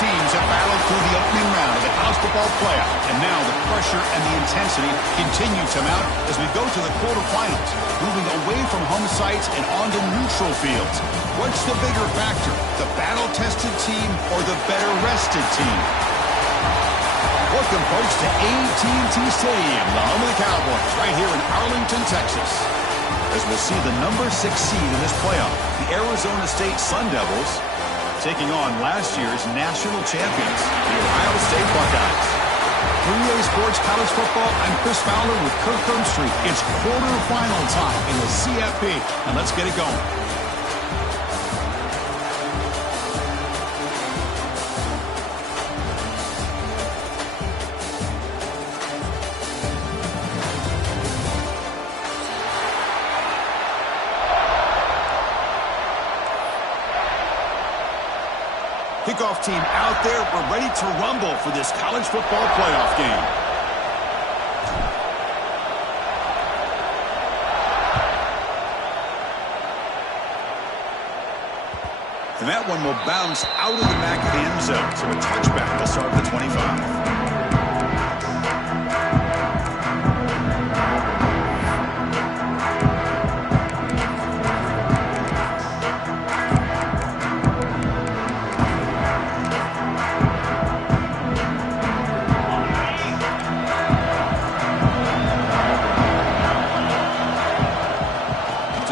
teams have battled through the opening round of the college football playoff. And now the pressure and the intensity continue to mount as we go to the quarterfinals, moving away from home sites and onto neutral fields. What's the bigger factor, the battle-tested team or the better-rested team? Welcome, folks, to AT&T Stadium, the home of the Cowboys, right here in Arlington, Texas. As we'll see the number 6 seed in this playoff, the Arizona State Sun Devils, taking on last year's national champions, the Ohio State Buckeyes. 3A Sports College Football, I'm Chris Fowler with Kirk Herbstreit. It's quarterfinal time in the CFP, and let's get it going. Kickoff team out there. We're ready to rumble for this college football playoff game. And that one will bounce out of the back of the end zone. So a touchback will start at the 25.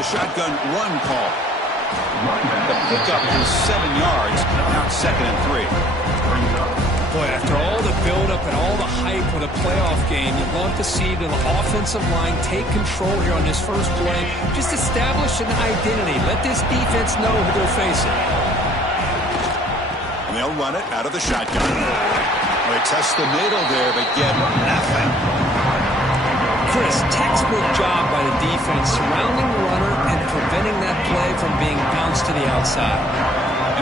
Shotgun run call. The pickup is 7 yards. Now 2nd and 3. Boy, after all the buildup and all the hype with a playoff game, you'd love to see the offensive line take control here on this first play. Just establish an identity. Let this defense know who they're facing. And they'll run it out of the shotgun. They test the middle there, but get nothing. Chris, textbook job by the defense surrounding the runner and preventing that play from being bounced to the outside.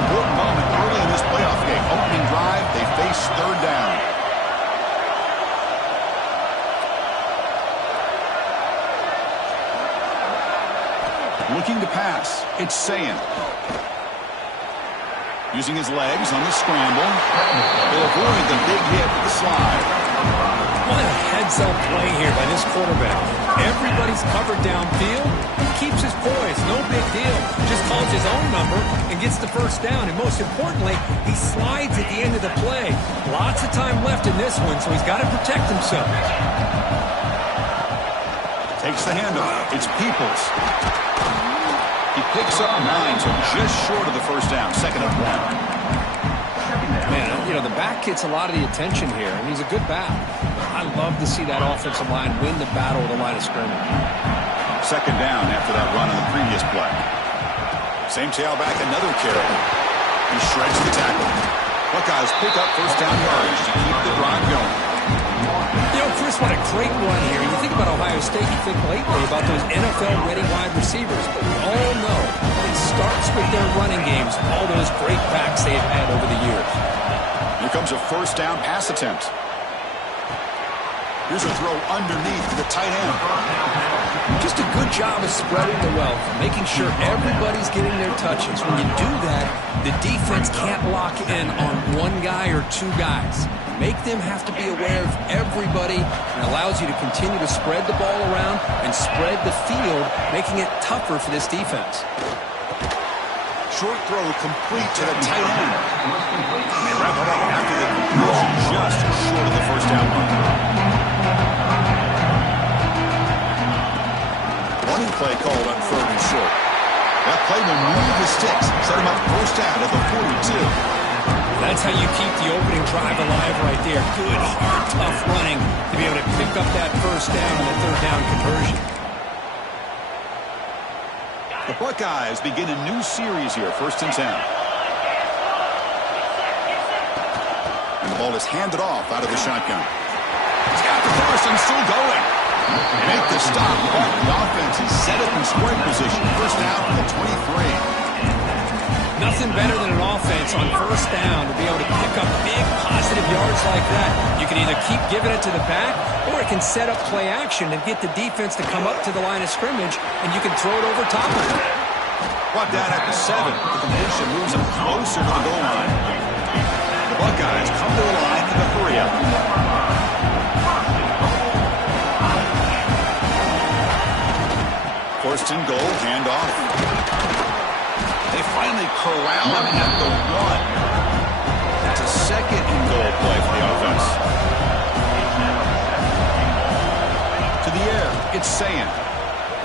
Important moment early in this playoff game. Opening drive, they face 3rd down. Looking to pass. It's Sayin. Using his legs on the scramble. They'll avoid the big hit with the slide. What a heads-up play here by this quarterback. Everybody's covered downfield. He keeps his poise. No big deal. Just calls his own number and gets the first down. And most importantly, he slides at the end of the play. Lots of time left in this one, so he's got to protect himself. Takes the handoff. It's Peoples. He picks up 9, so just short of the first down. 2nd and 1. Man, you know, the back gets a lot of the attention here, and he's a good back. I love to see that offensive line win the battle of the line of scrimmage. 2nd down after that run on the previous play. Same tailback, another carry. He shreds the tackle. Buckeyes pick up first down yards to keep the drive going. You know, Chris, what a great run here. You think about Ohio State, you think lately about those NFL-ready wide receivers, but we all know it starts with their running games, all those great backs they've had over the years. Here comes a first down pass attempt. Here's a throw underneath to the tight end. Just a good job of spreading the wealth, making sure everybody's getting their touches. When you do that, the defense can't lock in on one guy or 2 guys. Make them have to be aware of everybody, and allows you to continue to spread the ball around and spread the field, making it tougher for this defense. Short throw complete to the tight end. And they wrap it up after the completion, just short of the first down line. Running play called on 3rd and short. That play will move the sticks, set him up first down at the 42. That's how you keep the opening drive alive right there. Good, hard, tough running to be able to pick up that first down on the 3rd down conversion. The Buckeyes begin a new series here, 1st and 10. And the ball is handed off out of the shotgun. He's got the first and still going. They make the stop, but the offense is set up in scoring position. First down from the 23. Nothing better than an offense on first down to be able to pick up big positive yards like that. You can either keep giving it to the back, or it can set up play action and get the defense to come up to the line of scrimmage, and you can throw it over top of it. Brought down at the 7. The completion moves him closer to the goal line. The Buckeyes come to the line with a 3-up. First and goal, handoff. They finally corral him at the 1. That's a second and goal play for the offense. To the air, it's Sand.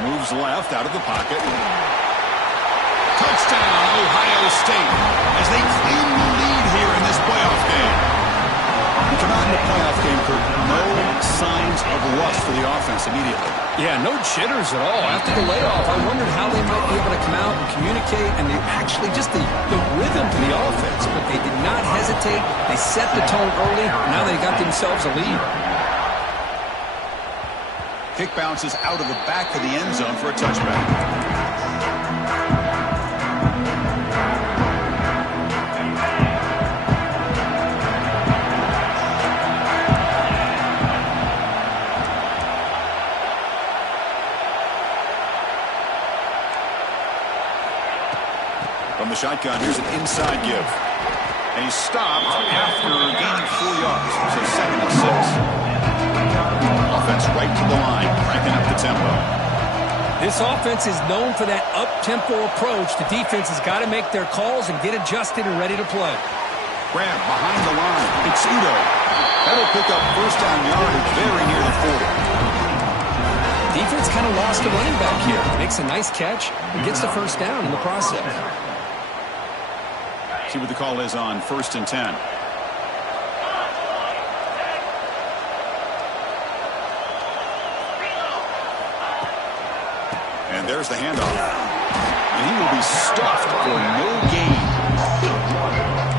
Moves left out of the pocket. Touchdown, Ohio State, as they claim the lead here in this playoff game. We come out in the playoff game, Kurt, no signs of rust for the offense immediately. Yeah, no jitters at all. After the layoff, I wondered how they might be able to come out and communicate, and actually just the rhythm to the offense. But they did not hesitate. They set the tone early. Now they got themselves a lead. Kick bounces out of the back of the end zone for a touchback. From the shotgun, here's an inside give. And he's stopped after gaining 4 yards. So 2nd and 6. Offense right to the line, cranking up the tempo. This offense is known for that up-tempo approach. The defense has got to make their calls and get adjusted and ready to play. Grab behind the line. It's Udo. That'll pick up first down yardage very near the 40. Defense kind of lost a running back here. Makes a nice catch and gets the first down in the process. See what the call is on 1st and 10. And there's the handoff. And he will be stuffed for no gain.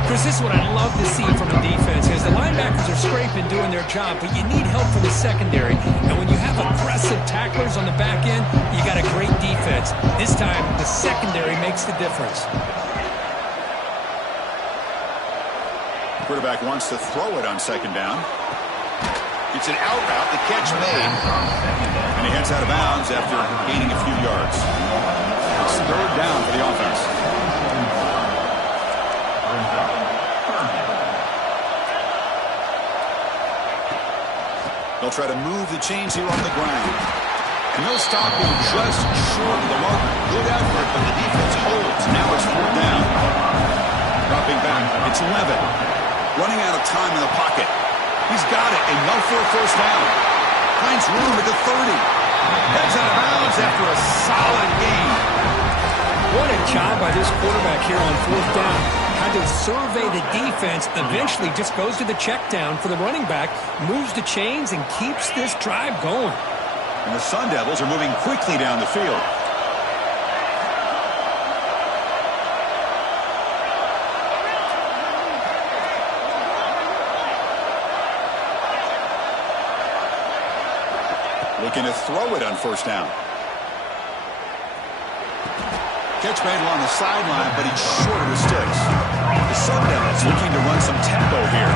Chris, this is what I love to see from the defense, is the linebackers are scraping, doing their job, but you need help from the secondary. And when you have aggressive tacklers on the back end, you got a great defense. This time, the secondary makes the difference. Quarterback wants to throw it on 2nd down. It's an out route, the catch made. And he heads out of bounds after gaining a few yards. It's 3rd down for the offense. They'll try to move the chains here on the ground. And they'll stop him just short of the marker. Good effort, but the defense holds. Now it's 4th down. Dropping back, it's Levitt. Running out of time in the pocket. He's got it, enough for a first down. Finds room at the 30. Heads out of bounds after a solid gain. What a job by this quarterback here on 4th down. Had to survey the defense, eventually just goes to the check down for the running back, moves the chains, and keeps this drive going. And the Sun Devils are moving quickly down the field. Looking to throw it on 1st down. Catch made along the sideline, but he's short of the sticks. The Sun Devils looking to run some tempo here.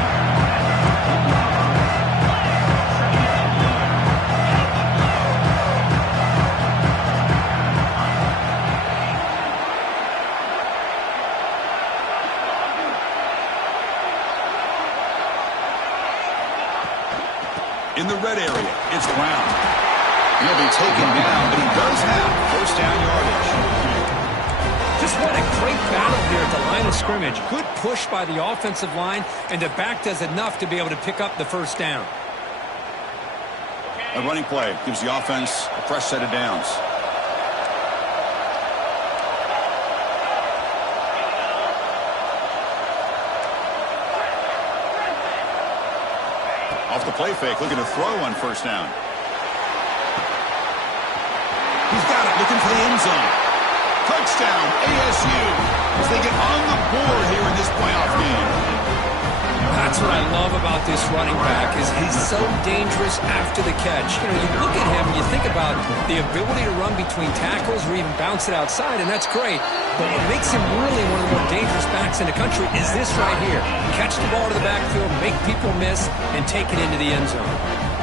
In the red area, it's Brown. He'll be taken down, but he does have first down yardage. Just what a great battle here at the line of scrimmage. Good push by the offensive line, and the back does enough to be able to pick up the first down. A running play gives the offense a fresh set of downs. Off the play fake, looking to throw on 1st down. He's got it, looking for the end zone. Touchdown, ASU, as they get on the board here in this playoff game. That's what I love about this running back, is he's so dangerous after the catch. You know, you look at him, you think about the ability to run between tackles or even bounce it outside, and that's great. But what makes him really one of the more dangerous backs in the country is this right here. Catch the ball to the backfield, make people miss, and take it into the end zone.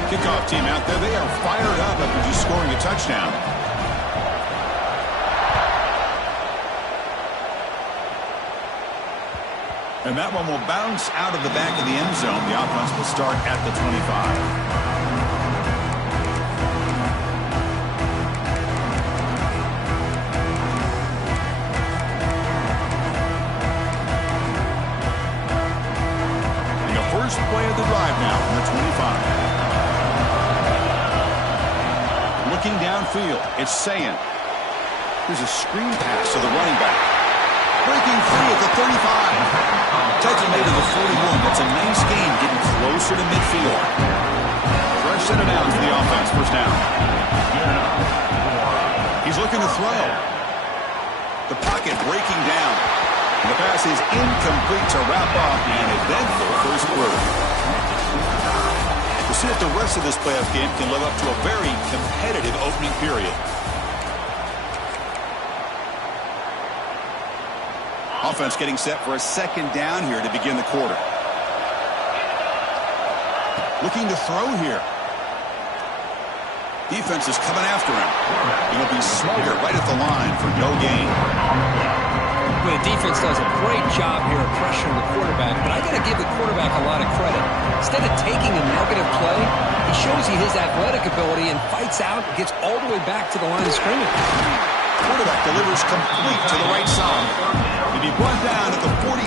Kickoff team out there, they are fired up after just scoring a touchdown. And that one will bounce out of the back of the end zone. The offense will start at the 25. First play of the drive now from the 25. Looking downfield, it's Sayan. Here's a screen pass to the running back. Breaking free at the 35. Takes it maybe to the 41. That's a nice gain, getting closer to midfield. Fresh set of downs for the offense. First down. He's looking to throw. The pocket breaking down. The pass is incomplete to wrap up an eventful first quarter. We'll see if the rest of this playoff game can live up to a very competitive opening period. Offense getting set for a second down here to begin the quarter. Looking to throw here. Defense is coming after him. It'll be Smoger right at the line for no gain. The defense does a great job here of pressuring the quarterback, but I got to give the quarterback a lot of credit. Instead of taking a negative play, he shows you his athletic ability and fights out, gets all the way back to the line of scrimmage. Quarterback delivers complete to the right side. To be brought down at the 46,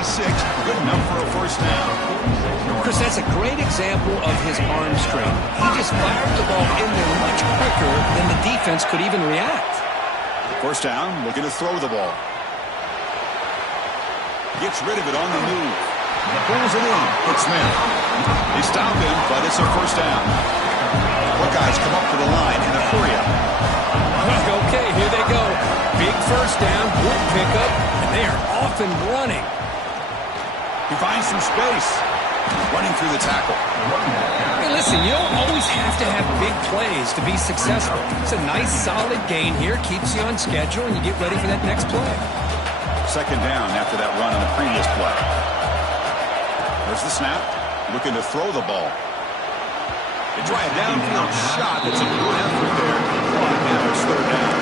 good enough for a first down. Chris, that's a great example of his arm strength. He just fired the ball in there much quicker than the defense could even react. First down, looking to throw the ball. Gets rid of it on the move. Pulls it in. It's Smith. They stop him, but it's a first down. Buckeyes come up to the line in a hurry up. Okay, here they go. Big first down, good pickup, and they are off and running. He finds some space. Running through the tackle. Hey, listen, you don't always have to have big plays to be successful. It's a nice, solid gain here. Keeps you on schedule, and you get ready for that next play. Second down after that run on the previous play. There's the snap. Looking to throw the ball. They try a downfield shot. That's a good effort there. Now it's third down.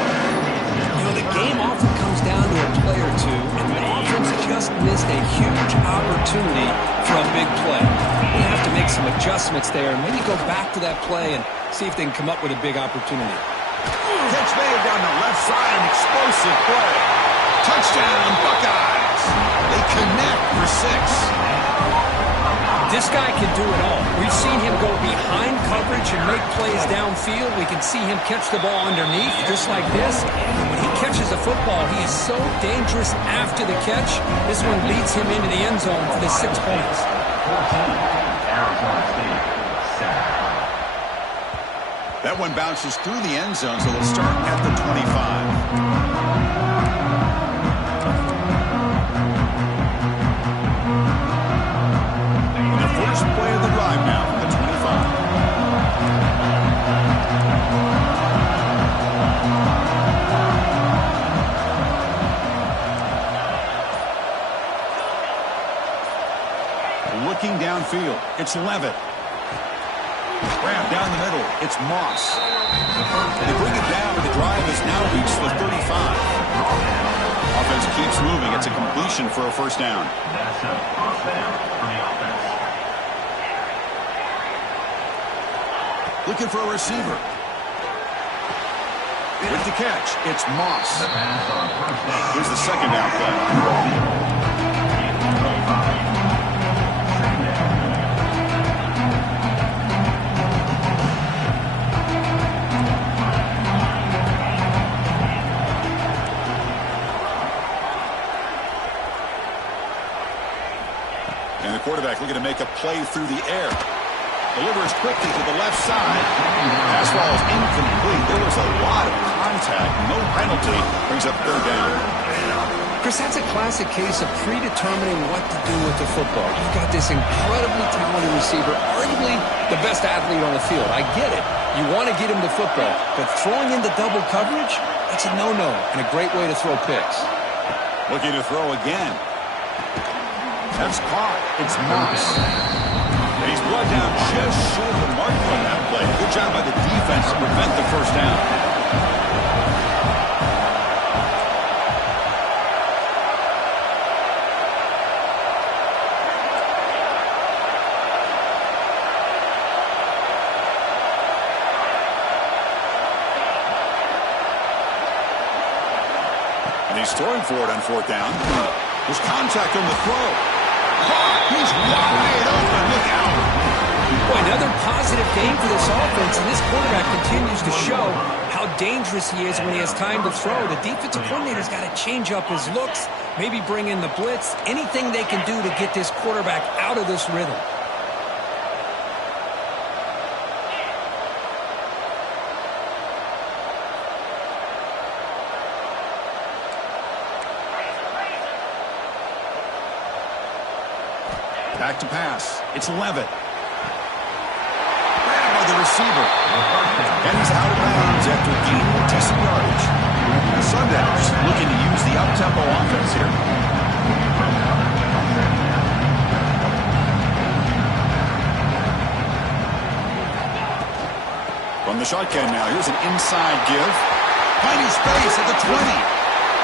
You know, the game often comes down to a play or two, and the offense just missed a huge opportunity for a big play. They have to make some adjustments there and maybe go back to that play and see if they can come up with a big opportunity. Catch made down the left side. An explosive play. Touchdown, Buckeyes. They connect for 6. This guy can do it all. We've seen him go behind coverage and make plays downfield. We can see him catch the ball underneath, just like this. And when he catches the football, he is so dangerous after the catch. This one leads him into the end zone for the 6 points. That one bounces through the end zone, so they'll start at the 25. First play of the drive now from the 25. Looking downfield, it's Levitt. Grab down the middle, it's Moss. They bring it down, the drive has now reached the 35. Offense keeps moving, it's a completion for a first down. That's a first down for the offense. Looking for a receiver. With the catch, it's Moss. Here's the second down play. And the quarterback looking to make a play through the air. Delivers quickly to the left side. Pass ball is incomplete. There was a lot of contact. No penalty. Brings up third down. Chris, that's a classic case of predetermining what to do with the football. You've got this incredibly talented receiver, arguably the best athlete on the field. I get it. You want to get him the football. But throwing into double coverage, that's a no-no and a great way to throw picks. Looking to throw again. That's caught. It's Moss. And he's brought down just short of the mark on that play. Good job by the defense to prevent the first down. And he's throwing for it on fourth down. There's contact on the throw. He's wide open. Look out. Boy, another positive game for this offense, and this quarterback continues to show how dangerous he is when he has time to throw. The defensive coordinator's got to change up his looks, maybe bring in the blitz, anything they can do to get this quarterback out of this rhythm. Back to pass. It's Levitt. Grabbed by the receiver. And he's out of bounds after gaining decent yardage. The Sundowns looking to use the up-tempo offense here. From the shotgun now, here's an inside give. Finding space at the 20.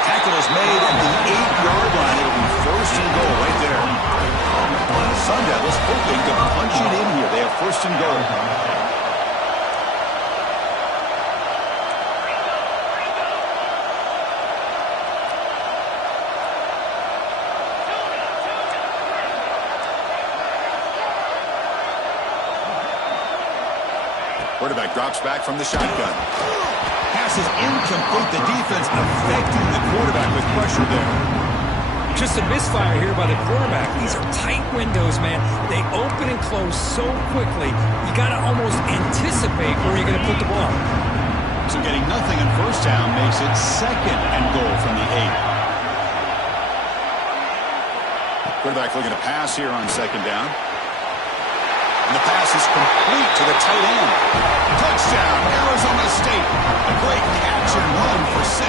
Tackle is made at the 8-yard line. It'll be first and goal right there. Sun Devils hoping to punch it in here. They have first and goal. Quarterback drops back from the shotgun. Pass is incomplete. The defense affecting the quarterback with pressure there. Just a misfire here by the quarterback. These are tight windows, man. They open and close so quickly. You got to almost anticipate where you're going to put the ball. So getting nothing in first down makes it second and goal from the 8. Quarterback looking to pass here on second down. And the pass is complete to the tight end. Touchdown, Arizona State. A great catch and run for 6.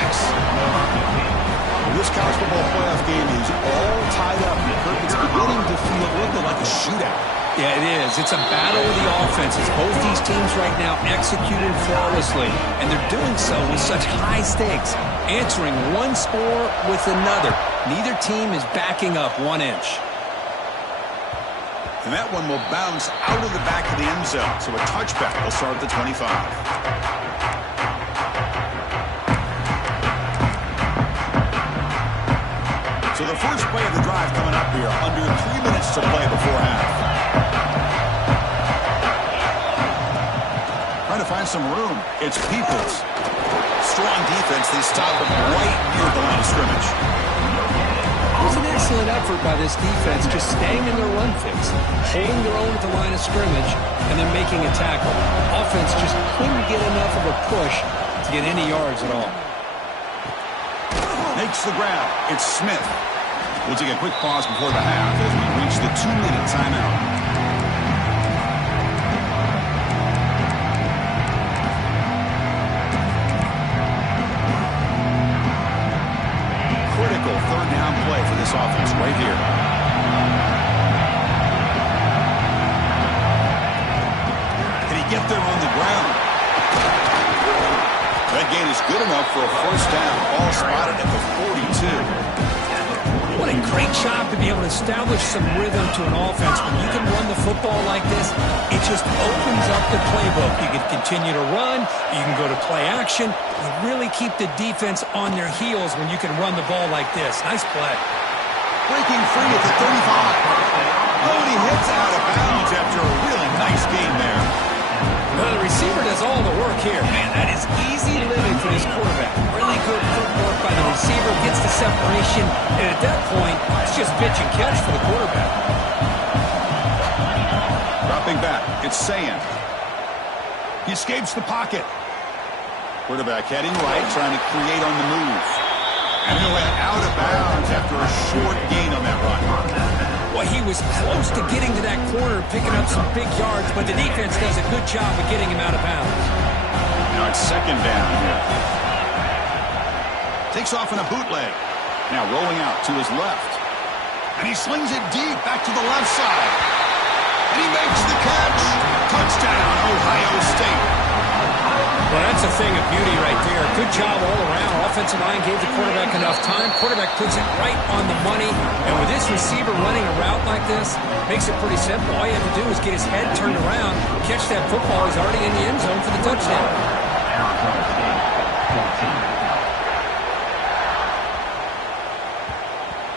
This college football playoff game is all tied up. It's beginning to feel like a shootout. Yeah, it is. It's a battle of the offenses. Both these teams right now executing flawlessly, and they're doing so with such high stakes, answering one score with another. Neither team is backing up 1 inch. And that one will bounce out of the back of the end zone. So a touchback will start at the 25. So the first play of the drive coming up here. Under 3 minutes to play before half. Trying to find some room. It's Peoples. Strong defense. They stop him right near the line of scrimmage. It was an excellent effort by this defense, just staying in their run fix, holding their own at the line of scrimmage, and then making a tackle. Offense just couldn't get enough of a push to get any yards at all. Makes the grab. It's Smith. We'll take a quick pause before the half as we reach the 2-minute timeout. Critical third down play for this offense right here. Can he get there on the ground? That gain is good enough for a first down. Ball spotted at the 42. What a great job to be able to establish some rhythm to an offense. When you can run the football like this, it just opens up the playbook. You can continue to run. You can go to play action. You really keep the defense on their heels when you can run the ball like this. Nice play. Breaking free at the 35. Oh, and he hits out of bounds after a really nice game there. Well, the receiver does all the work here. Man, that is easy living for this quarterback. Really good footwork by the receiver, gets the separation, and at that point, it's just pitch and catch for the quarterback. Dropping back, it's Sand. He escapes the pocket. Quarterback heading right, trying to create on the move. And he went out of bounds after a short gain on that run. Well, he was close to getting to that corner, picking up some big yards, but the defense does a good job of getting him out of bounds. Now it's second down here. Takes off in a bootleg. Now rolling out to his left. And he slings it deep back to the left side. And he makes the catch. Touchdown, Ohio State. Well, that's a thing of beauty right there. Good job all around. Offensive line gave the quarterback enough time. Quarterback puts it right on the money. And with this receiver running a route like this, makes it pretty simple. All you have to do is get his head turned around, catch that football. He's already in the end zone for the touchdown.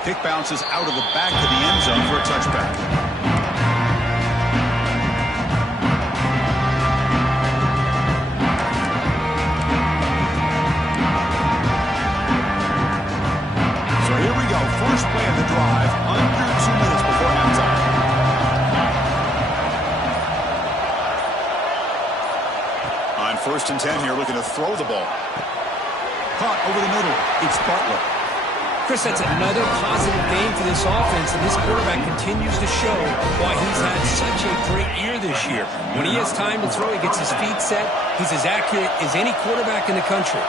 Kick bounces out of the back of the end zone for a touchback. First play of the drive, under 2 minutes before halftime. On 1st and 10 here, looking to throw the ball. Caught over the middle. It's Butler. Chris, that's another positive game for this offense, and this quarterback continues to show why he's had such a great year this year. When he has time to throw, he gets his feet set. He's as accurate as any quarterback in the country.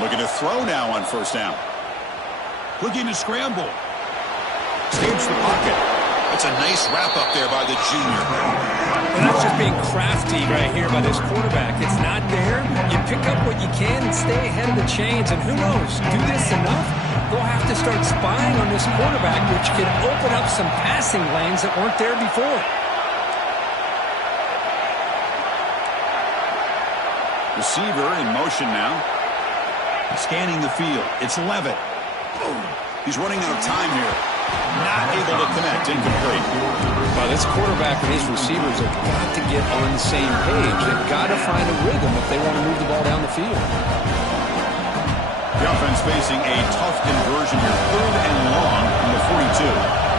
Looking to throw now on 1st down. Looking to scramble. Escapes the pocket. It's a nice wrap up there by the junior. And that's just being crafty right here by this quarterback. It's not there. You pick up what you can and stay ahead of the chains. And who knows, do this enough, they'll have to start spying on this quarterback, which can open up some passing lanes that weren't there before. Receiver in motion now. Scanning the field. It's Levitt. He's running out of time here. Not able to connect. Incomplete. Well, this quarterback and his receivers have got to get on the same page. They've got to find a rhythm if they want to move the ball down the field. The offense facing a tough conversion here. 3rd and long from the 42.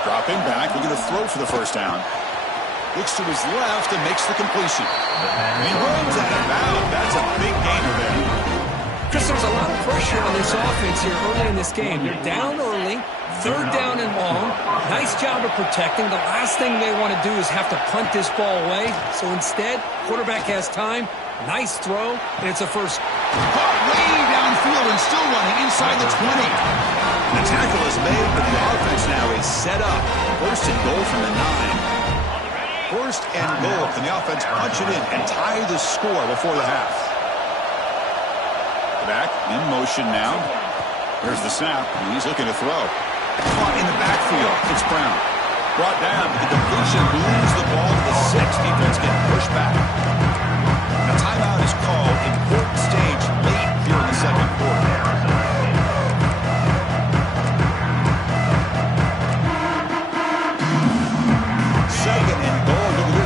Dropping back, looking to throw for the 1st down. Looks to his left and makes the completion. And he runs out of bounds. That's a big gainer there. Chris, there's a lot of pressure on this offense here early in this game. They're down early, 3rd down and long. Nice job of protecting. The last thing they want to do is have to punt this ball away. So instead, quarterback has time. Nice throw, and it's a first. Caught way downfield and still running inside the 20. The tackle is made, but the offense now is set up. 1st and goal from the 9. 1st and goal. Can the offense punch it in and tie the score before the half? Back in motion now. There's the snap. He's looking to throw. Caught in the backfield. It's Brown. Brought down. The completion moves the ball to the 6. Defense getting pushed back. A timeout is called. Important stage late here in the 2nd quarter.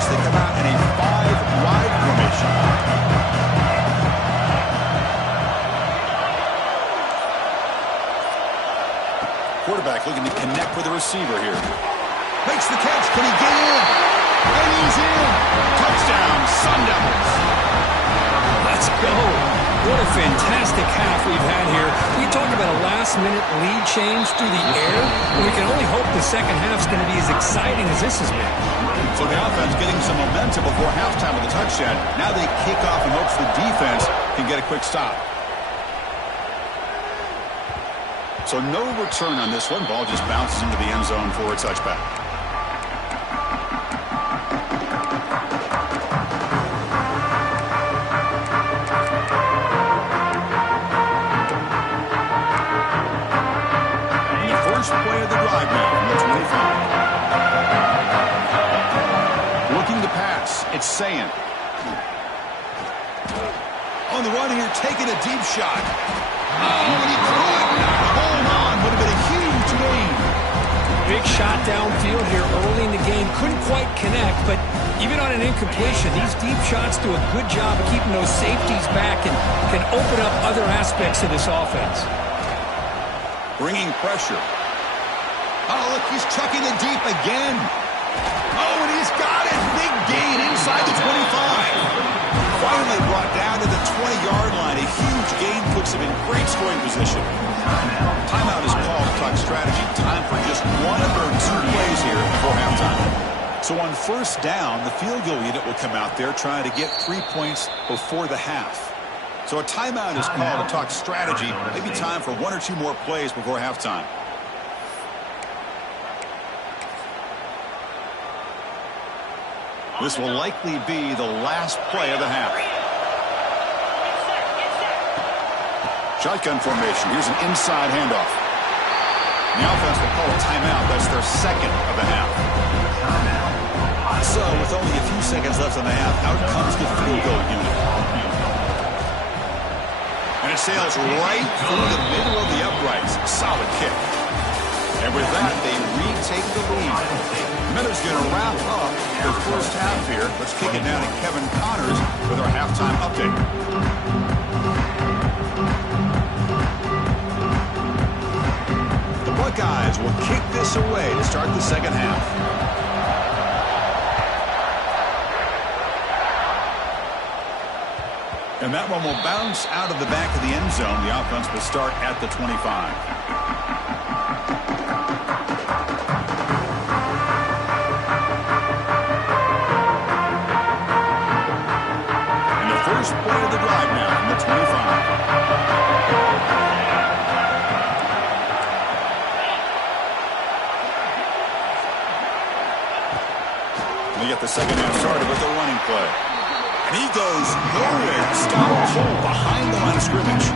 They come out in a 5-wide formation. Quarterback looking to connect with the receiver here. Makes the catch. Can he get in? And he's in. Touchdown, Sun Devils. Let's go. What a fantastic half we've had here. We talk about a last-minute lead change through the air, and we can only hope the second half's going to be as exciting as this has been. So the offense getting some momentum before halftime with a touchdown. Now they kick off in hopes the defense can get a quick stop. So no return on this one. Ball just bounces into the end zone for a touchback. And the first play of the drive now from the 25. Looking to pass. It's Sayin. On the run here, taking a deep shot. Oh, and he threw it. Hold on. Would have been a huge gain. Big shot downfield here early in the game. Couldn't quite connect, but even on an incompletion, these deep shots do a good job of keeping those safeties back and can open up other aspects of this offense. Bringing pressure. Oh, look, he's chucking it deep again. Oh, and he's got it. Big gain inside the 25. Finally brought down to the 20-yard line. A huge gain puts him in great scoring position. Timeout is called. Clock strategy. Time for just 1 or 2 plays here before halftime. So on first down, the field goal unit will come out there trying to get 3 points before the half. So a timeout is called to talk strategy. Maybe time for 1 or 2 more plays before halftime. This will likely be the last play of the half. Shotgun formation. Here's an inside handoff. The offense will call a timeout. That's their second of the half. So, with only a few seconds left in the half, out comes the field goal unit. And it sails right through the middle of the uprights. Solid kick. And with that, they retake the lead. Miller's going to wrap up the first half here. Let's kick it down to Kevin Connors with our halftime update. The Buckeyes will kick this away to start the second half. And that one will bounce out of the back of the end zone. The offense will start at the 25. And the first play of the drive now from the 25. They get the second half started with a running play. And he goes nowhere. Stopped behind the line of scrimmage.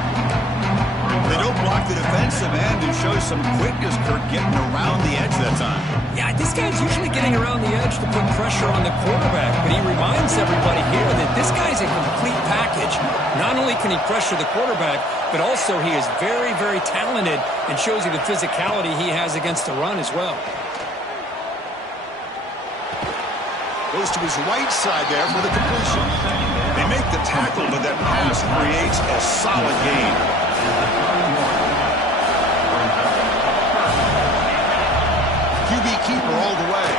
They don't block the defensive end and show some quickness, Kirk, getting around the edge that time. Yeah, this guy's usually getting around the edge to put pressure on the quarterback, but he reminds everybody here that this guy's a complete package. Not only can he pressure the quarterback, but also he is very, very talented and shows you the physicality he has against the run as well. Goes to his right side there for the completion. They make the tackle, but that pass creates a solid gain. QB keeper all the way.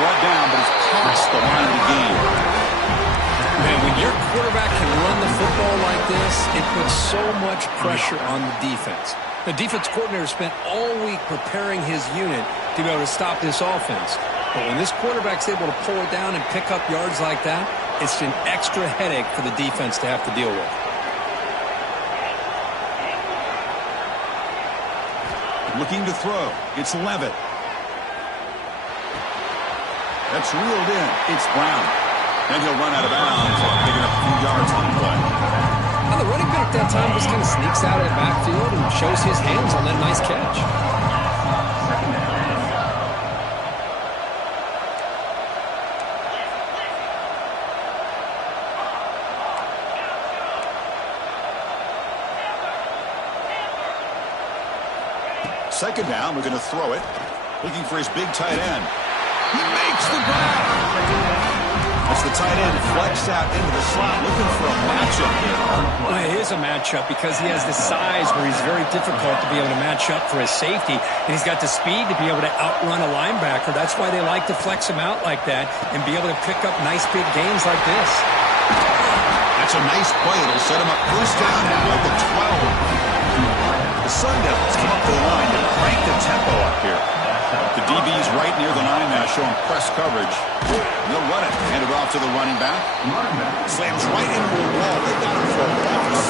Brought down, but it's past the line of the game. Man, when your quarterback can run the football like this, it puts so much pressure on the defense. The defense coordinator spent all week preparing his unit to be able to stop this offense. But when this quarterback's able to pull it down and pick up yards like that, it's an extra headache for the defense to have to deal with. Looking to throw. It's Levitt. That's reeled in. It's Brown. Then he'll run out of bounds, picking up a few yards on the play. Well, the running back that time just kind of sneaks out of the backfield and shows his hands on that nice catch. Second down, we're going to throw it. Looking for his big tight end. He makes the grab. As the tight end flexed out into the slot, looking for a matchup here. Well, it is a matchup because he has the size where he's very difficult to be able to match up for his safety. And he's got the speed to be able to outrun a linebacker. That's why they like to flex him out like that and be able to pick up nice big gains like this. That's a nice play. It'll set him up first down now at the 12. The Sun Devils come up to the line to crank the tempo up here. The DB's right near the line now, showing press coverage. They'll run it. Hand it off to the running back. Slams right into the wall. They got him for a loss.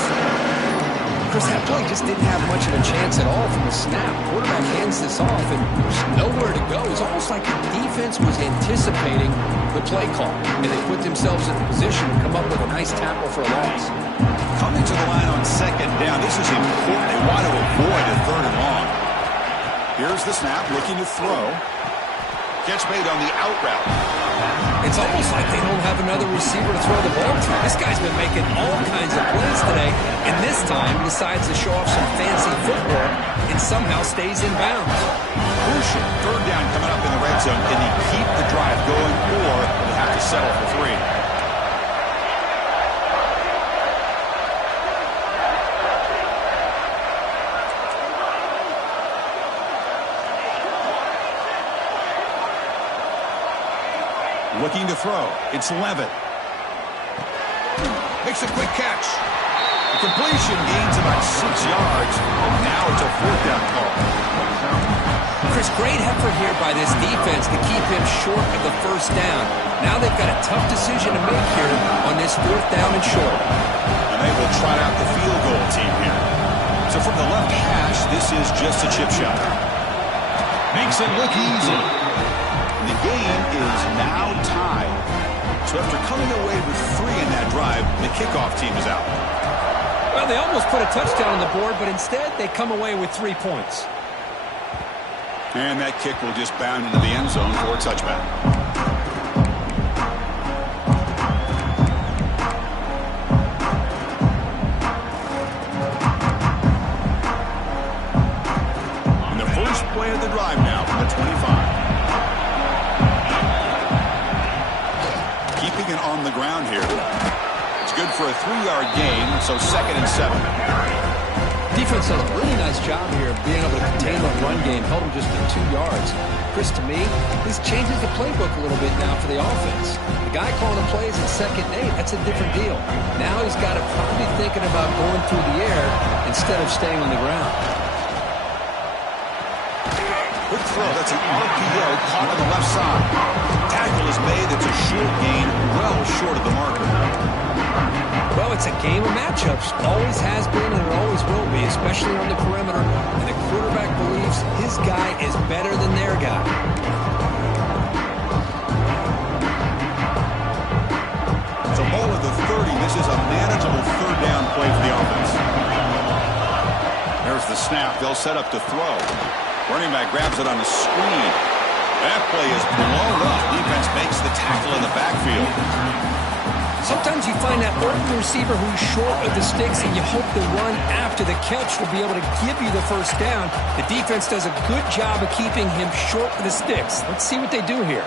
Chris, that play just didn't have much of a chance at all from the snap. Quarterback hands this off, and there's nowhere to go. It's almost like the defense was anticipating the play call, and they put themselves in a position to come up with a nice tackle for a loss. Coming to the line on second down. This is important. They want to avoid a third and long. Here's the snap, looking to throw. Catch made on the out route. It's almost like they don't have another receiver to throw the ball to. This guy's been making all kinds of plays today, and this time decides to show off some fancy footwork and somehow stays in bounds. Crucial. Third down coming up in the red zone. Can he keep the drive going, or will he have to settle for 3? Looking to throw. It's Levitt. Makes a quick catch. The completion gains about 6 yards, and now it's a fourth down call. Chris, great effort here by this defense to keep him short of the first down. Now they've got a tough decision to make here on this fourth down and short. And they will try out the field goal team here. So from the left hash, this is just a chip shot. Makes it look easy. The game is now tied. So after coming away with 3 in that drive, the kickoff team is out. Well, they almost put a touchdown on the board, but instead they come away with 3 points. And that kick will just bound into the end zone for a touchback. On the first play of the drive now from the 25. Keeping it on the ground here. It's good for a 3-yard gain, so 2nd and 7. Defense does a really nice job here of being able to contain the run game, held him just to 2 yards. Chris, to me, this changes the playbook a little bit now for the offense. The guy calling the plays at 2nd and 8, that's a different deal. Now he's got to probably thinking about going through the air instead of staying on the ground. Quick throw, that's an RPO caught on the left side. Tackle is made, it's a short gain, well short of the marker. Well, it's a game of matchups. Always has been and it always will be, especially on the perimeter. And the quarterback believes his guy is better than their guy. So ball at the 30. This is a manageable 3rd down play for the offense. There's the snap. They'll set up to throw. Running back grabs it on a screen. That play is blown up. Defense makes the tackle in the backfield. Sometimes you find that open receiver who's short of the sticks, and you hope the run after the catch will be able to give you the first down. The defense does a good job of keeping him short of the sticks. Let's see what they do here.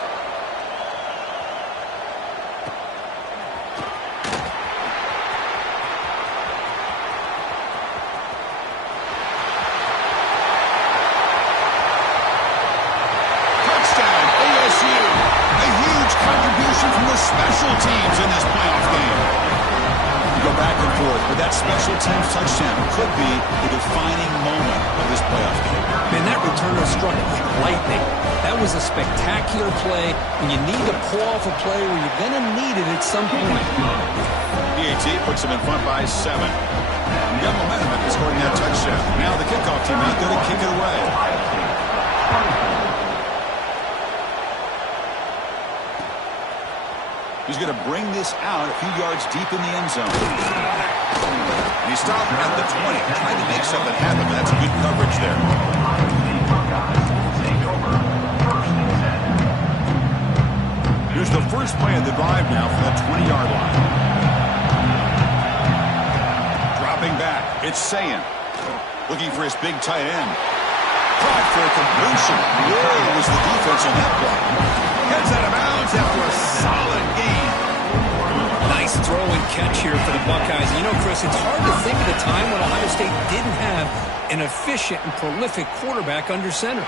Touchdown, ASU. A huge contribution from the special teams in this playoff game. You go back and forth, but that special teams touchdown could be the defining moment of this playoff game. Man, that returner struck like lightning. That was a spectacular play when you need to pull off a play where you're going to need it at some point. PAT puts them in front by 7. You got momentum after scoring that touchdown. Now the kickoff team out there to kick it away. He's going to bring this out a few yards deep in the end zone. And he stopped at the 20, trying to make something happen, but that's good coverage there. Here's the first play of the drive now from the 20-yard line. Dropping back, it's Sayin. Looking for his big tight end. Tried for a completion. Where was the defense on that play? Gets out of bounds after a solid gain. Nice throw and catch here for the Buckeyes. You know, Chris, it's hard to think of the time when Ohio State didn't have an efficient and prolific quarterback under center.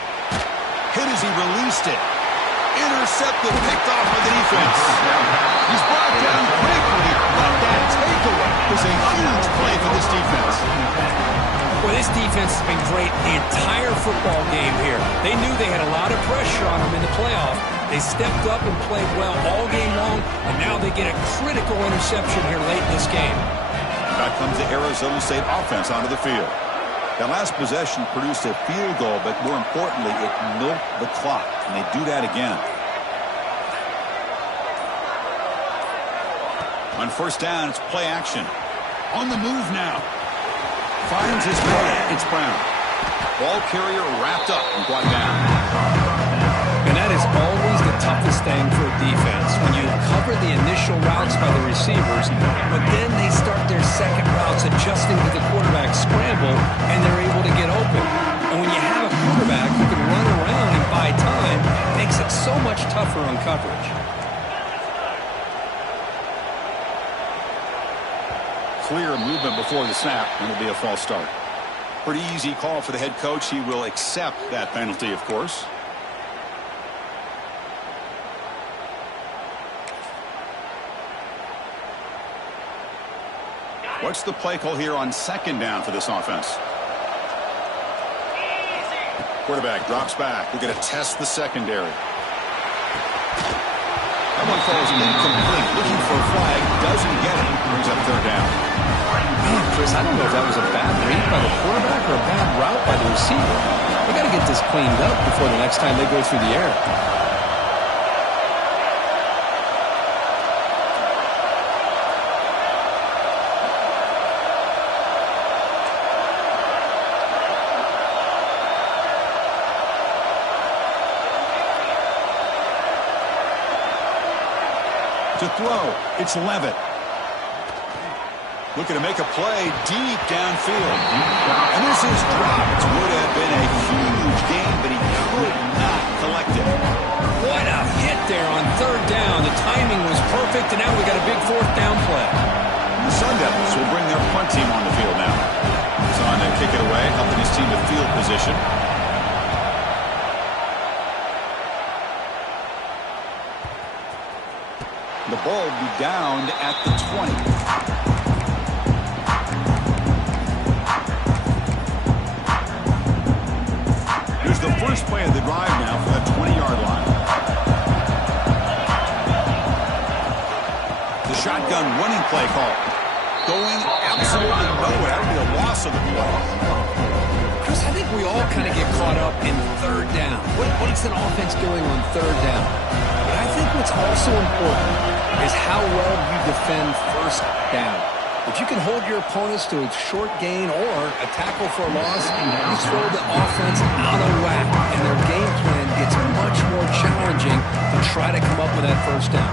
Hit as he released it. Intercepted, picked off by the defense. He's brought down quickly, but that takeaway was a huge play for this defense. Well, this defense has been great the entire football game here. They knew they had a lot of pressure on them in the playoff. They stepped up and played well all game long, and now they get a critical interception here late in this game. Back comes the Arizona State offense onto the field. That last possession produced a field goal, but more importantly, it milked the clock, and they do that again. On first down, it's play action. On the move now. Finds his man. It's Brown. Ball carrier wrapped up and brought down. And that is always the toughest thing for a defense, when you cover the initial routes by the receivers, but then they start their second routes adjusting to the quarterback scramble, and they're able to get open. And when you have a quarterback who can run around and buy time, it makes it so much tougher on coverage. Clear movement before the snap, and it'll be a false start. Pretty easy call for the head coach. He will accept that penalty, of course. What's the play call here on second down for this offense? Quarterback drops back. We're going to test the secondary. That one falls incomplete. Looking for a flag. Doesn't get it. Brings up third down. Man, Chris, I don't know if that was a bad read by the quarterback or a bad route by the receiver. They got to get this cleaned up before the next time they go through the air. To throw, it's Levitt. Looking to make a play deep downfield. And this is dropped. Would have been a huge gain, but he could not collect it. What a hit there on third down. The timing was perfect, and now we got a big fourth down play. The Sun Devils will bring their punt team on the field now. He's on to kick it away, helping his team to field position. The ball will be down at the 20. Here's the first play of the drive now for that 20-yard line. The shotgun running play call. Going absolutely nowhere. That would be a loss of the play. Chris, I think we all kind of get caught up in third down. What's an offense doing on third down? But I think what's also important is how well you defend first down. If you can hold your opponents to a short gain or a tackle for a loss, you throw the offense out of whack, and their game plan gets much more challenging to try to come up with that first down.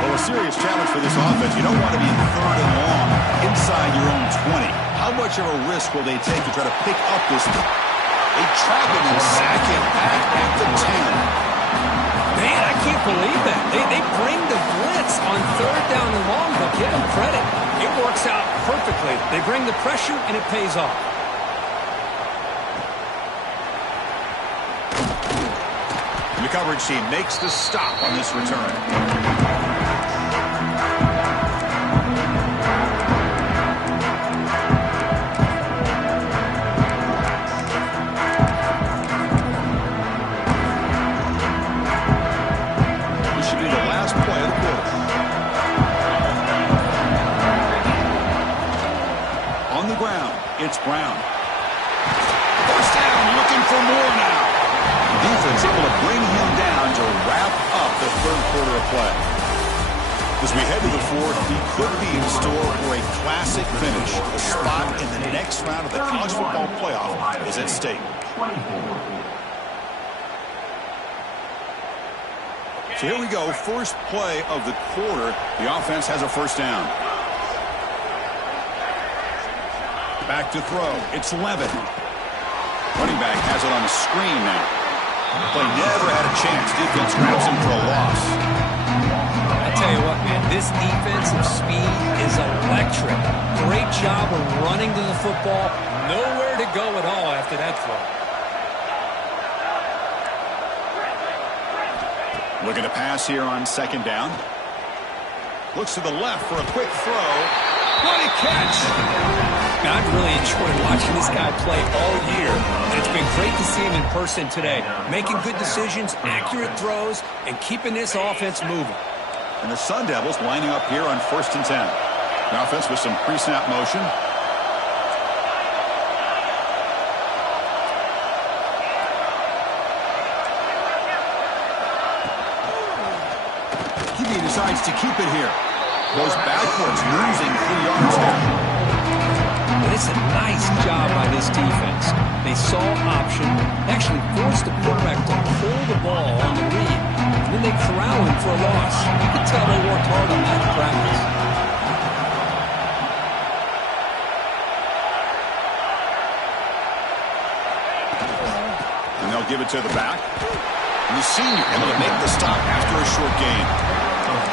Well, a serious challenge for this offense. You don't want to be third and long inside your own 20. How much of a risk will they take to try to pick up this? They trap him and sack him back at the 10. Man, I can't believe that. They bring the blitz on third down and long, but give them credit. It works out perfectly. They bring the pressure, and it pays off. The coverage team makes the stop on this return. It's Brown. First down, looking for more now. Defense able to bring him down to wrap up the third quarter of play. As we head to the fourth, he could be in store for a classic finish. A spot in the next round of the college football playoff is at stake. So here we go. First play of the quarter. The offense has a first down. Back to throw. It's Levitt. Running back has it on the screen now. Play never had a chance. Defense grabs him for a loss. I tell you what, man, this defensive speed is electric. Great job of running to the football. Nowhere to go at all after that throw. Looking to pass here on second down. Looks to the left for a quick throw. What a catch! I've really enjoyed watching this guy play all year, and it's been great to see him in person today, making good decisions, accurate throws, and keeping this offense moving. And the Sun Devils lining up here on 1st and 10. The offense with some pre-snap motion. QB decides to keep it here. Goes backwards, losing 3 yards there. But it's a nice job by this defense. They saw option, actually forced the quarterback to pull the ball on the read, and then they corral him for a loss. You can tell they worked hard on that in practice. And they'll give it to the back. And the senior able to make the stop after a short gain.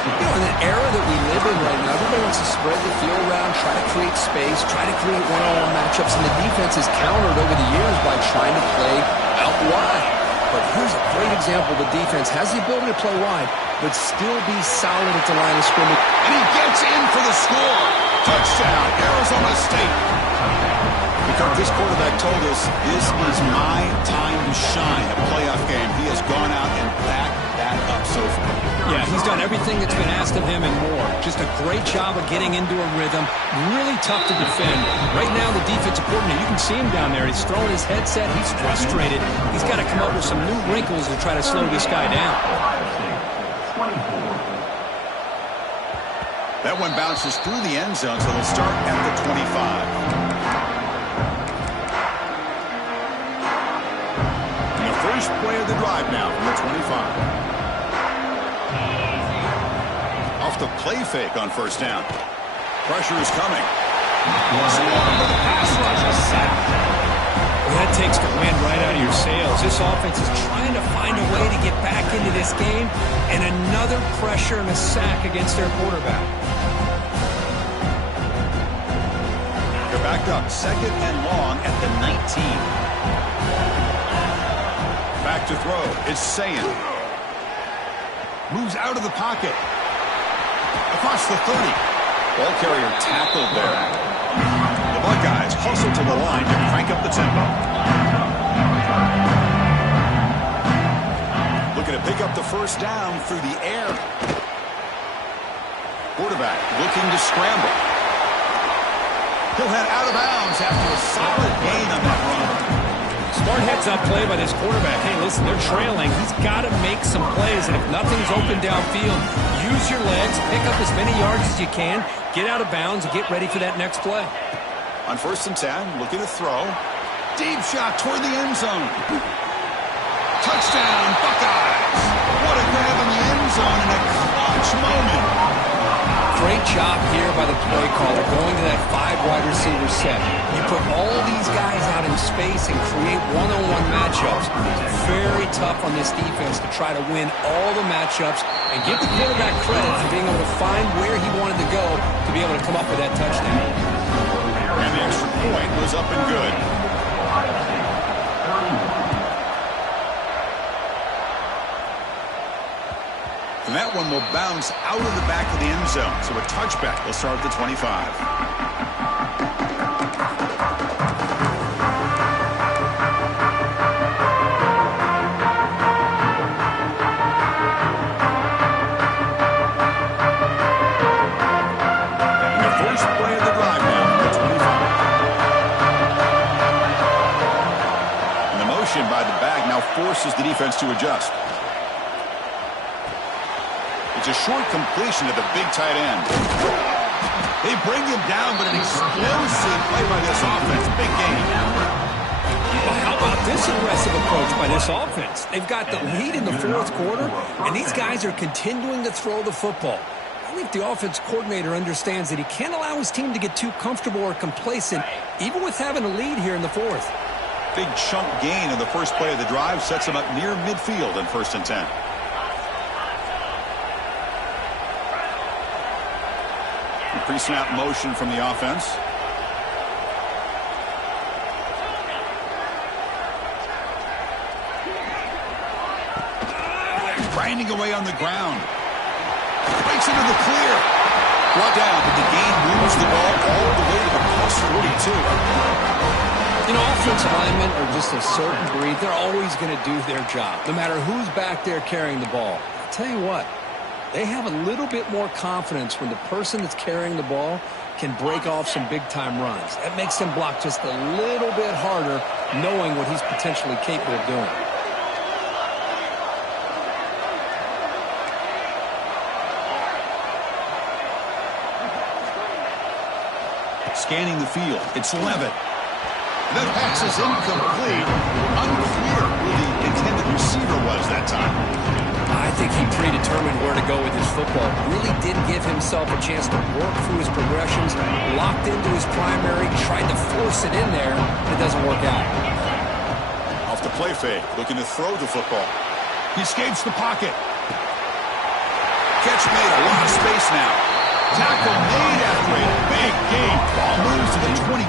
You know, in the era that we live in right now, everybody wants to spread the field around, try to create space, try to create one-on-one matchups, and the defense has countered over the years by trying to play out wide. But here's a great example. The defense has the ability to play wide, but still be solid at the line of scrimmage. And he gets in for the score. Touchdown, Arizona State. Because this quarterback told us, this is my time to shine, a playoff game. He has gone out and backed that up so far. Yeah, he's done everything that's been asked of him and more. Just a great job of getting into a rhythm. Really tough to defend. Right now, the defensive coordinator, you can see him down there. He's throwing his headset. He's frustrated. He's got to come up with some new wrinkles to try to slow this guy down. That one bounces through the end zone, so they'll start at the 25. first play of the drive now from the 25. Off the play fake on first down. Pressure is coming. Swarmed by the pass rush. A sack. Well, that takes the wind right out of your sails. This offense is trying to find a way to get back into this game, and another pressure and a sack against their quarterback. They're backed up, second and long at the 19. Back to throw. It's Sayin. Moves out of the pocket. Across the 30. Ball carrier tackled there. The Buckeyes hustle to the line to crank up the tempo. Looking to pick up the first down through the air. Quarterback looking to scramble. He'll head out of bounds after a solid gain on that run. Smart heads-up play by this quarterback. Hey, listen, they're trailing. He's got to make some plays, and if nothing's open downfield, use your legs, pick up as many yards as you can, get out of bounds, and get ready for that next play. On first and 10, looking to throw. Deep shot toward the end zone. Touchdown, Buckeyes. What a grab in the end zone in a clutch moment. Great job here by the play caller, going to that 5 wide receiver set. You put all these guys out in space and create one-on-one matchups. Very tough on this defense to try to win all the matchups and give the quarterback credit for being able to find where he wanted to go to be able to come up with that touchdown. And the extra point was up and good. And that one will bounce out of the back of the end zone. So a touchback will start at the 25. And the first play of the drive now from the 25. And the motion by the back now forces the defense to adjust. It's a short completion to the big tight end. They bring him down, but an explosive play by this offense. Big gain. Well, how about this aggressive approach by this offense? They've got the lead in the fourth quarter, and these guys are continuing to throw the football. I think the offense coordinator understands that he can't allow his team to get too comfortable or complacent, even with having a lead here in the fourth. Big chunk gain on the first play of the drive sets him up near midfield in first and 10. Pre-snap motion from the offense. Grinding away on the ground. Breaks into the clear. Brought down, but the gain moves the ball all the way to the plus 42. You know, offensive linemen are just a certain breed. They're always going to do their job, no matter who's back there carrying the ball. I'll tell you what. They have a little bit more confidence when the person that's carrying the ball can break off some big-time runs. That makes them block just a little bit harder, knowing what he's potentially capable of doing. Scanning the field. It's Levitt. That pass is incomplete. Unclear who the intended receiver was that time. I think he predetermined where to go with his football. Really did give himself a chance to work through his progressions, locked into his primary, tried to force it in there, but it doesn't work out. Off the play fake, looking to throw the football. He escapes the pocket. Catch made, a lot of space now. Tackle made after a big gain. Ball moves to the 21.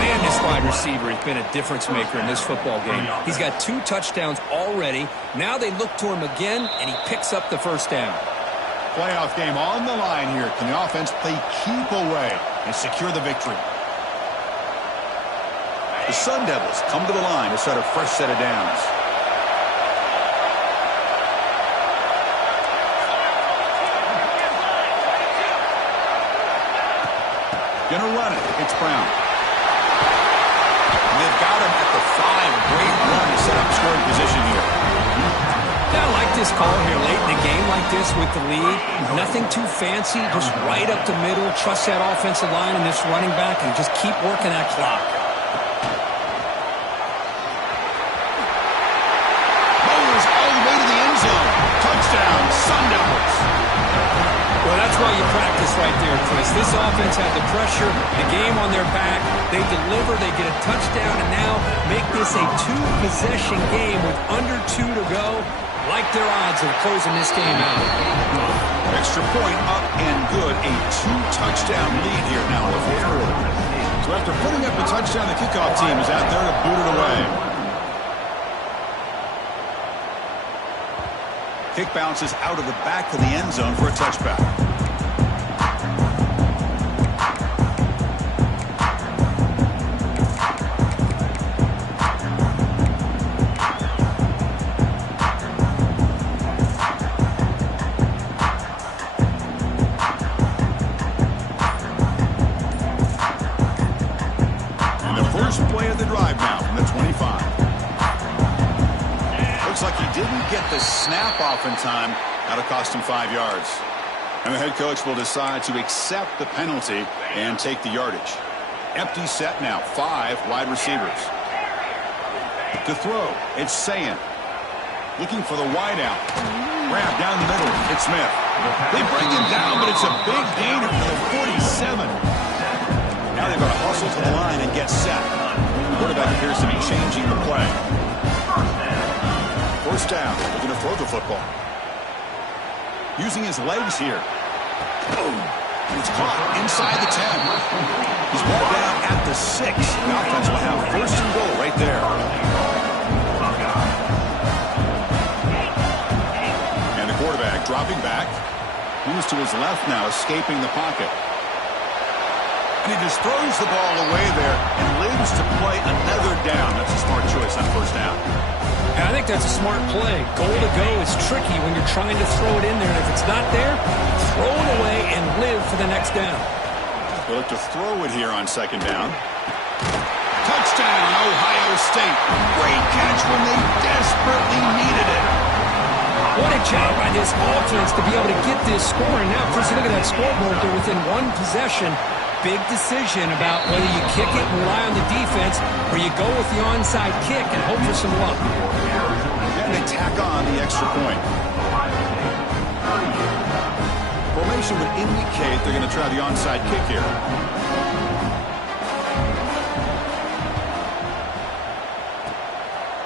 Man, this wide receiver has been a difference maker in this football game. He's got 2 touchdowns already. Now they look to him again, and he picks up the first down. Playoff game on the line here. Can the offense play keep away and secure the victory? The Sun Devils come to the line to set a fresh set of downs. Gonna run it. It's Brown. And they've got him at the 5. Great run to set up scoring position here. Yeah, I like this call here late in the game like this with the lead. Nothing too fancy, just right up the middle. Trust that offensive line and this running back and just keep working that clock. why you practice right there, Chris. This offense had the pressure, the game on their back. They deliver, they get a touchdown, and now make this a two-possession game with under 2 to go. Like their odds of closing this game out. Extra point up and good. A 2-touchdown lead here now in the fourth quarter. So after putting up a touchdown, the kickoff team is out there to boot it away. Kick bounces out of the back of the end zone for a touchback. And the first play of the drive now from the 25. Looks like he didn't get the snap off in time. That'll cost him 5 yards. And the head coach will decide to accept the penalty and take the yardage. Empty set now. 5 wide receivers. To throw, it's Sayin. Looking for the wide out. Grab down the middle. It's Smith. They bring him down, but it's a big gainer for the 47. Now they've got to hustle to the line and get set. The quarterback appears to be changing the play. First down, looking to throw the football. Using his legs here. Boom. It's caught inside the 10. He's brought down at the 6. The offense will have first and goal right there. And the quarterback dropping back. Moves to his left now, escaping the pocket. And he just throws the ball away there and lives to play another down. That's a smart choice on first down. I think that's a smart play. Goal to go is tricky when you're trying to throw it in there. And if it's not there, throw it away and live for the next down. They'll look to throw it here on second down. Touchdown, Ohio State. Great catch when they desperately needed it. What a job by this offense to be able to get this score. And now, first look at that scoreboard. They're within one possession. Big decision about whether you kick it and rely on the defense or you go with the onside kick and hope for some luck. And they tack on the extra point. Formation would indicate they're going to try the onside kick here.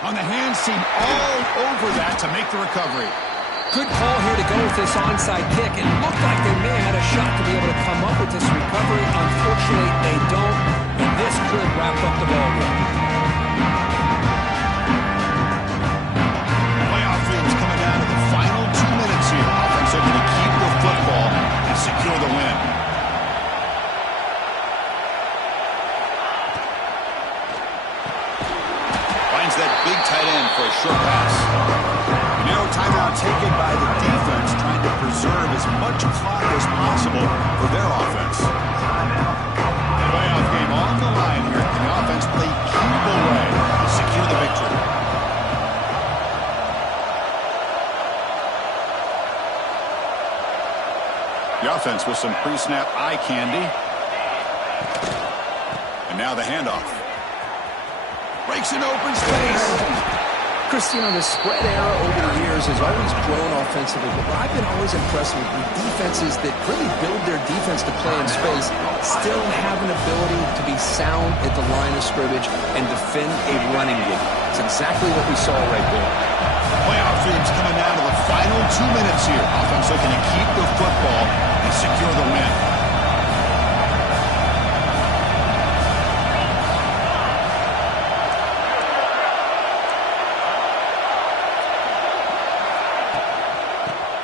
On the hands team all over that to make the recovery. Good call here to go with this onside kick. It looked like they may have had a shot to be able to come up with this recovery. Unfortunately, they don't. And this could wrap up the ball game. Playoff fields coming down to the final 2 minutes here. Offense looking to keep the football and secure the win. Finds that big tight end for a short pass. Now timeout taken by the defense, trying to preserve as much clock as possible for their offense. Playoff game on the line here. The offense played keep away to secure the victory. The offense with some pre-snap eye candy. And now the handoff. Breaks in open space. Christian, the spread era over the years has always grown offensively, but I've been always impressed with defenses that really build their defense to play in space, still have an ability to be sound at the line of scrimmage and defend a running game. It's exactly what we saw right there. Playoff fields coming down to the final 2 minutes here. Offense looking to keep the football and secure the win.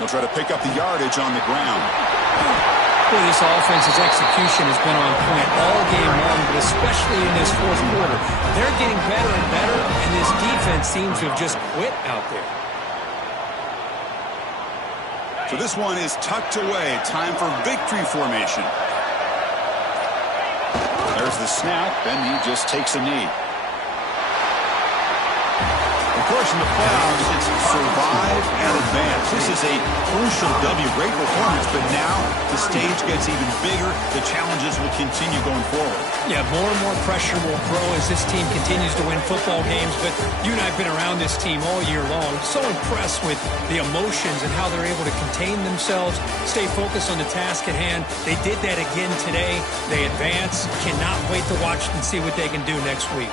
They'll try to pick up the yardage on the ground. Boy, this offense's execution has been on point all game long, but especially in this fourth quarter. They're getting better and better, and this defense seems to have just quit out there. So this one is tucked away. Time for victory formation. There's the snap, and he just takes a knee. Of course, in the playoffs, it's survive and advance. This is a crucial W. Great performance, but now the stage gets even bigger. The challenges will continue going forward. Yeah, more and more pressure will grow as this team continues to win football games. But you and I have been around this team all year long. So impressed with the emotions and how they're able to contain themselves, stay focused on the task at hand. They did that again today. They advance. Cannot wait to watch and see what they can do next week.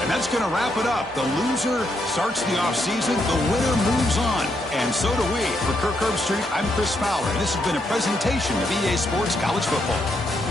And that's going to wrap it up. The loser starts the offseason. The winner moves on. And so do we. For Kirk Herbstreit, I'm Chris Fowler. And this has been a presentation of EA Sports College Football.